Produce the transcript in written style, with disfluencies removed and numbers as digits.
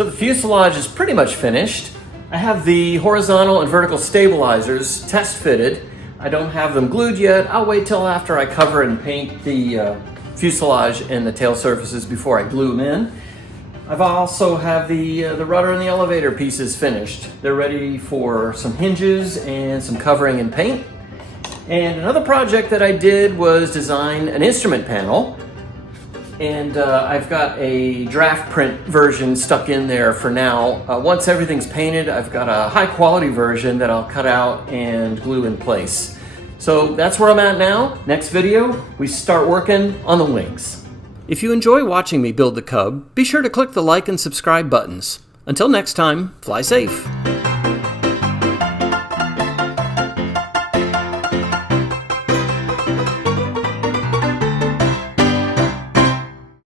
So the fuselage is pretty much finished. I have the horizontal and vertical stabilizers test fitted. I don't have them glued yet. I'll wait till after I cover and paint the fuselage and the tail surfaces before I glue them in. I've also have the rudder and the elevator pieces finished. They're ready for some hinges and some covering and paint. And another project that I did was design an instrument panel. And I've got a draft print version stuck in there for now. Once everything's painted, I've got a high quality version that I'll cut out and glue in place. So that's where I'm at now. Next video, we start working on the wings. If you enjoy watching me build the Cub, be sure to click the like and subscribe buttons. Until next time, fly safe.